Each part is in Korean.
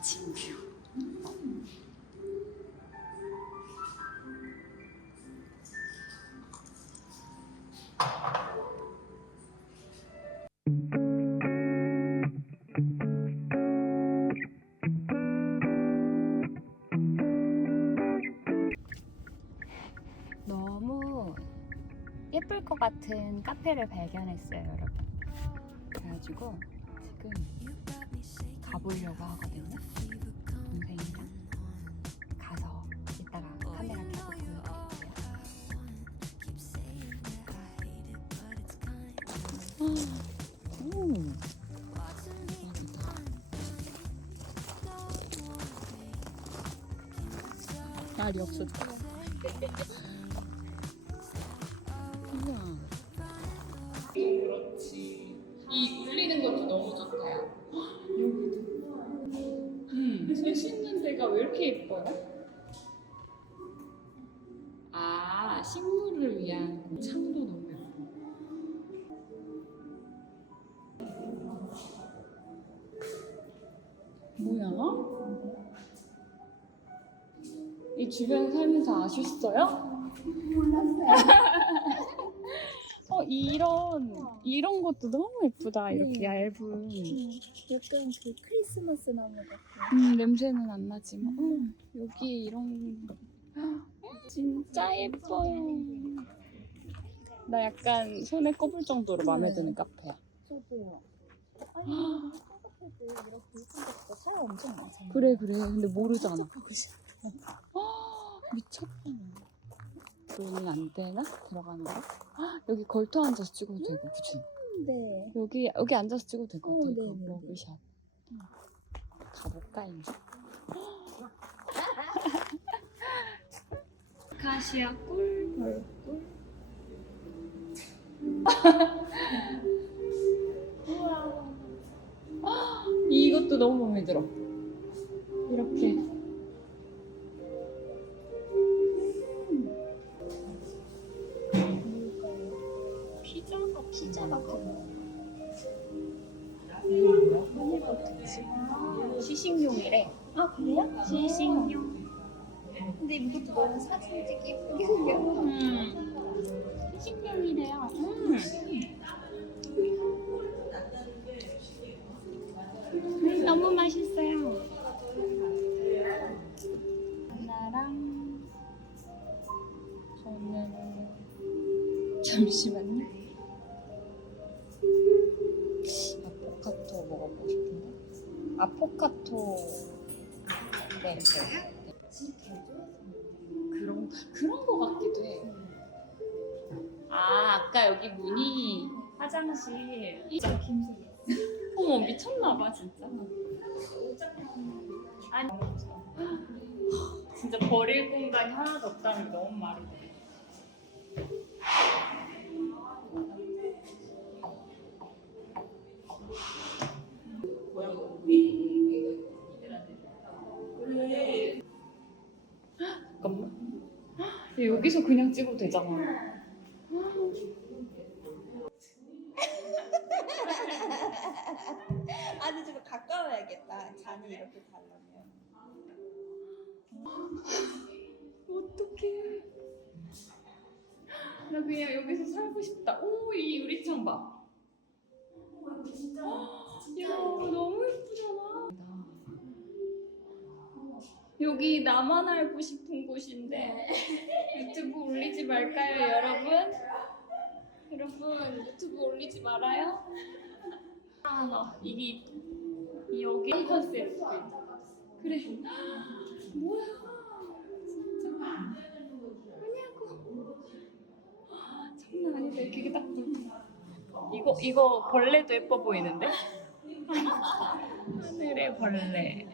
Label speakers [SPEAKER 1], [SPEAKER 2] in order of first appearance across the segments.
[SPEAKER 1] 뷰. 너무 예쁠 것 같은 카페를 발견했어요, 여러분. 그래가지고 지금 가보려고 하거든요. 동생이랑 가서 이따가 카메라 켜고 보여드릴게요. 오, 대박이다. 날이 없었다. 우와. 뭐야? 이 주변 살면서 아셨어요? 어 이런 이런 것도 너무 예쁘다 이렇게
[SPEAKER 2] 네.
[SPEAKER 1] 얇은
[SPEAKER 2] 약간 그 크리스마스 나무 같은.
[SPEAKER 1] 음, 냄새는 안 나지만 어, 여기 이런 헉, 진짜 예뻐요 나 약간 손에 꼽을 정도로 마음에
[SPEAKER 2] 네.
[SPEAKER 1] 드는 카페야
[SPEAKER 2] 저도. 아니, 카페도 이렇게 예쁜 것도 사람 엄청 많잖아요.
[SPEAKER 1] 그래 그래 근데 모르잖아 어, 미쳤다 돈이 안 되나? 들어가는 거? 헉, 여기 걸터 앉아서 찍어도 되고 그치?
[SPEAKER 2] 네.
[SPEAKER 1] 여기 여기 앉아서 찍어도 될것 같아
[SPEAKER 2] 어,
[SPEAKER 1] 이거
[SPEAKER 2] 네네네.
[SPEAKER 1] 러브샷 가볼까 이제 카시아 꿀 벌꿀 이것도 너무 마음에 들어 이렇게? 피자
[SPEAKER 2] 피자 같은 거.
[SPEAKER 1] 시식용이래
[SPEAKER 2] 아, 그래요?
[SPEAKER 1] 시식용
[SPEAKER 2] 근데 이것도 너무 사진 찍기 예쁘게 생겼어.
[SPEAKER 1] 음. 시식용이래요 음. 음, 잠시만요 아포카토 먹어보고 싶은데 아포카토 네, 네. 그런 그런 거 같기도 해. 아 아까 여기 문이 화장실. 진짜. 어머 미쳤나봐 진짜. 아니 진짜 버릴 공간이 하나도 없다는 게 너무 말이 돼. 여기서 그냥 찍어도 되잖아. 나 그냥 여기서 살고 싶다. 오, 이 유리창 봐. 야, 너무 예쁘잖아. 여기 나만 알고 싶은 곳인데 유튜브 올리지 말까요, 여러분? 여러분 유튜브 올리지 말아요. 아, 나 이게 이 여기 컨셉 그래. 이거 벌레도 예뻐 보이는데? 하늘의 벌레.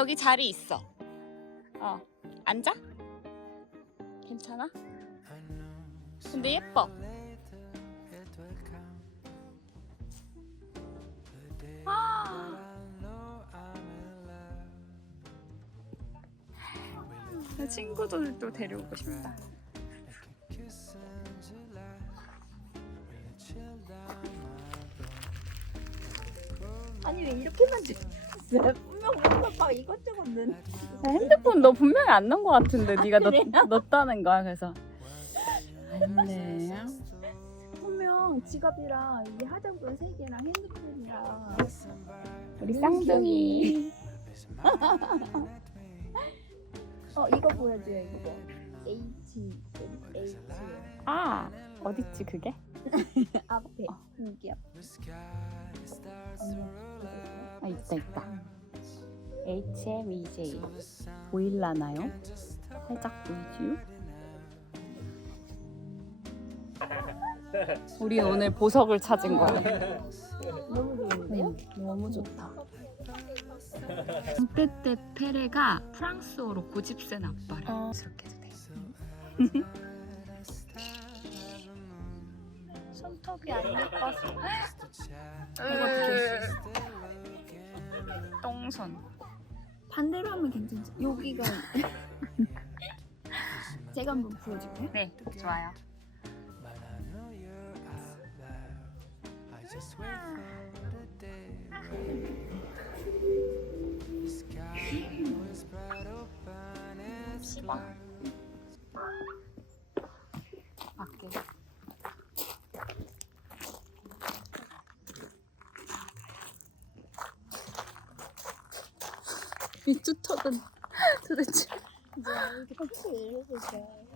[SPEAKER 1] 여기 자리 있어. 어, 앉아? 괜찮아? 근데 예뻐. 아. 나 친구들도 데려오고 싶다.
[SPEAKER 2] 아니 왜 이렇게만 주 분명 뭔가 막 이것저것 넣는
[SPEAKER 1] 나 핸드폰 너 분명히 안 넣은 것 같은데 네가 넣,
[SPEAKER 2] 그래요?
[SPEAKER 1] 넣었다는 거야 그래서. 아니네
[SPEAKER 2] 분명 지갑이랑 이게 화장품 세 개랑 핸드폰이랑
[SPEAKER 1] 우리 쌍둥이.
[SPEAKER 2] 어 이거 보여줘요 이거. H H.
[SPEAKER 1] 아 어딨지 그게?
[SPEAKER 2] 앞에. 여기
[SPEAKER 1] 앞아 있다 있다 HMEJ 보일라나요? 살짝 보여줘요? 우리 오늘 보석을 찾은 거야
[SPEAKER 2] 너무 좋은데요?
[SPEAKER 1] 응, 너무 좋다. rompete 페레가 프랑스어로 고집센 아빠래
[SPEAKER 2] 어.
[SPEAKER 1] 이렇게 해도 돼 손톱이 안 예뻐서. 똥손
[SPEAKER 2] 반대로 하면 괜찮죠? 여기가 제가 한번 보여줄게요?
[SPEAKER 1] 네 좋아요. 씹어 이 투턱은 도대체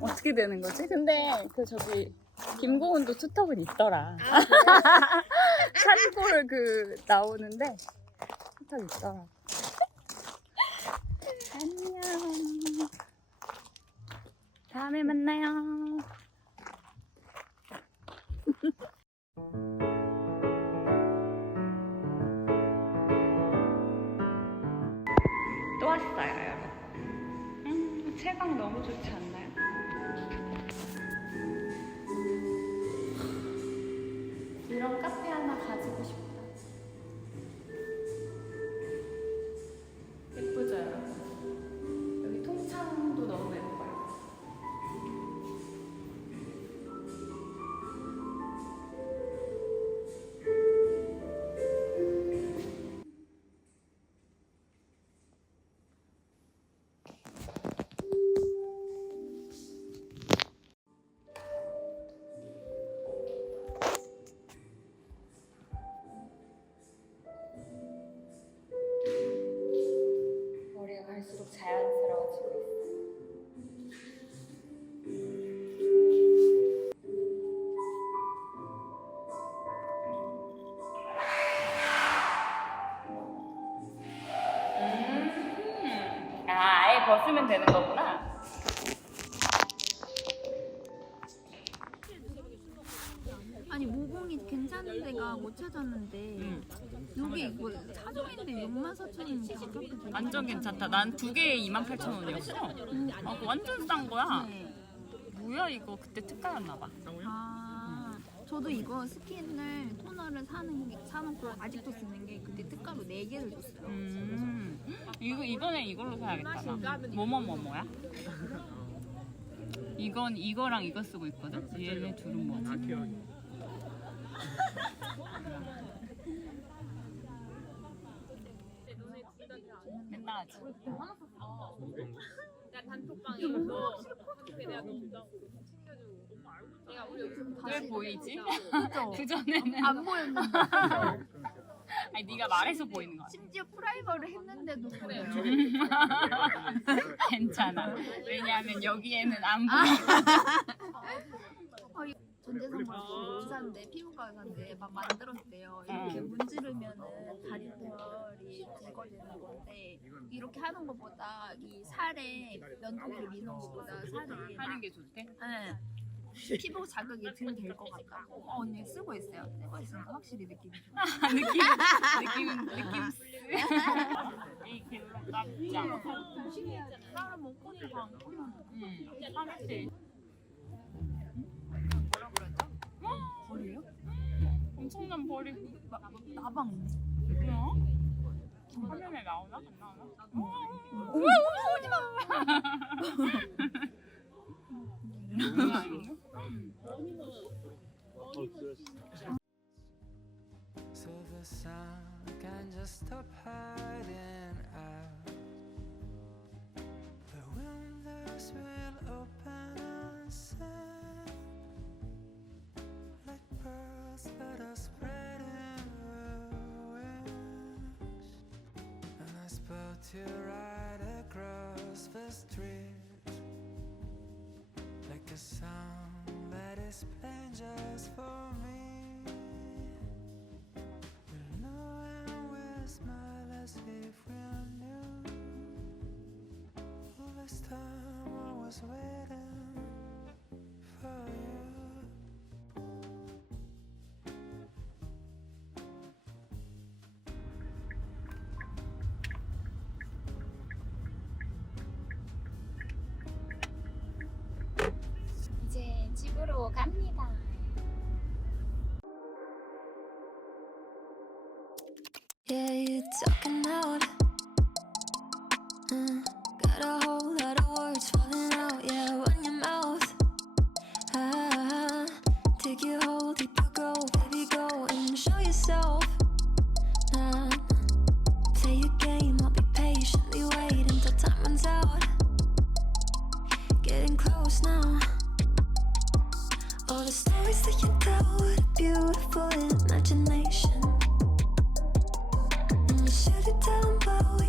[SPEAKER 1] 어떻게 되는 거지? 근데 그 저기 김고은도 투턱은 있더라. 산골 그 나오는데 투턱 있더라. 안녕. 다음에 만나요. 또 왔어요, 여러분. 음, 채광 너무 않 벗으면 되는 거구나.
[SPEAKER 2] 아니 모공이 괜찮은 데가 못 찾았는데 여기 이거 사정인데 6만 4천 원인데 가격이 되게
[SPEAKER 1] 완전 괜찮다. 난 두 개에 28,000원이었어. 아, 그거 완전 싼 거야.
[SPEAKER 2] 네.
[SPEAKER 1] 뭐야 이거 그때 특가였나 봐.
[SPEAKER 2] 아 저도 이거 스킨을 토너를 사는 게 사놓고 아직도 쓰는 게 그때 특가로 4 개를 줬어요
[SPEAKER 1] 음, 이거 이번에 이걸로 사야겠다. 나. 뭐뭐 뭐뭐야? 이건 이거랑 이거 쓰고 있거든. 얘네 둘은 뭐지? 맨날 하지. 왜 보이지? 그 전에는
[SPEAKER 2] 안 보였는데
[SPEAKER 1] 아니 네가 말해서 보이는 거야.
[SPEAKER 2] 심지어 프라이머를 했는데도 보여요
[SPEAKER 1] 괜찮아. 왜냐하면 여기에는 안 보여.
[SPEAKER 2] 전재산 말고 의사인데 피부과 의사인데 막 만들었대요. 이렇게
[SPEAKER 1] 응.
[SPEAKER 2] 문지르면은 다리털이 제거되는 건데 이렇게 하는 것보다 이 살에 면도기를 미는 것보다 살에
[SPEAKER 1] 하는 게 좋대.
[SPEAKER 2] 네. 네. 피부 자극이 덜 될 것 같다고 어, 언니 쓰고 있어요. 쓰고 있으니까 확실히 느낌이 좋아
[SPEAKER 1] 느낌 느낌 느낌 이 기분 깜짝
[SPEAKER 2] 나는 못 보니까 하는데
[SPEAKER 1] 뭐라 그러죠?
[SPEAKER 2] 벌이요?
[SPEAKER 1] 음, 엄청난 벌이.
[SPEAKER 2] 나- 나방이네.
[SPEAKER 1] 뭐야? 어? 화면에 나오나? 안 나오나? 음. 어, 음.
[SPEAKER 3] 오지마 오지마. The I can just stop hiding out. The windows will open and sing like pearls that are spreading. And I spot you right across the street like a song that is playing just for.
[SPEAKER 1] 집으로 갑니다.
[SPEAKER 4] Yeah, you talking out. Uh, got a whole lot of words falling out, yeah, your mouth. Uh, ah, take your go, baby, go and show yourself. Uh, play your game, I'll be patiently waiting till time runs out. Getting close now. All the stories that you tell, with a beautiful imagination. And you should tell about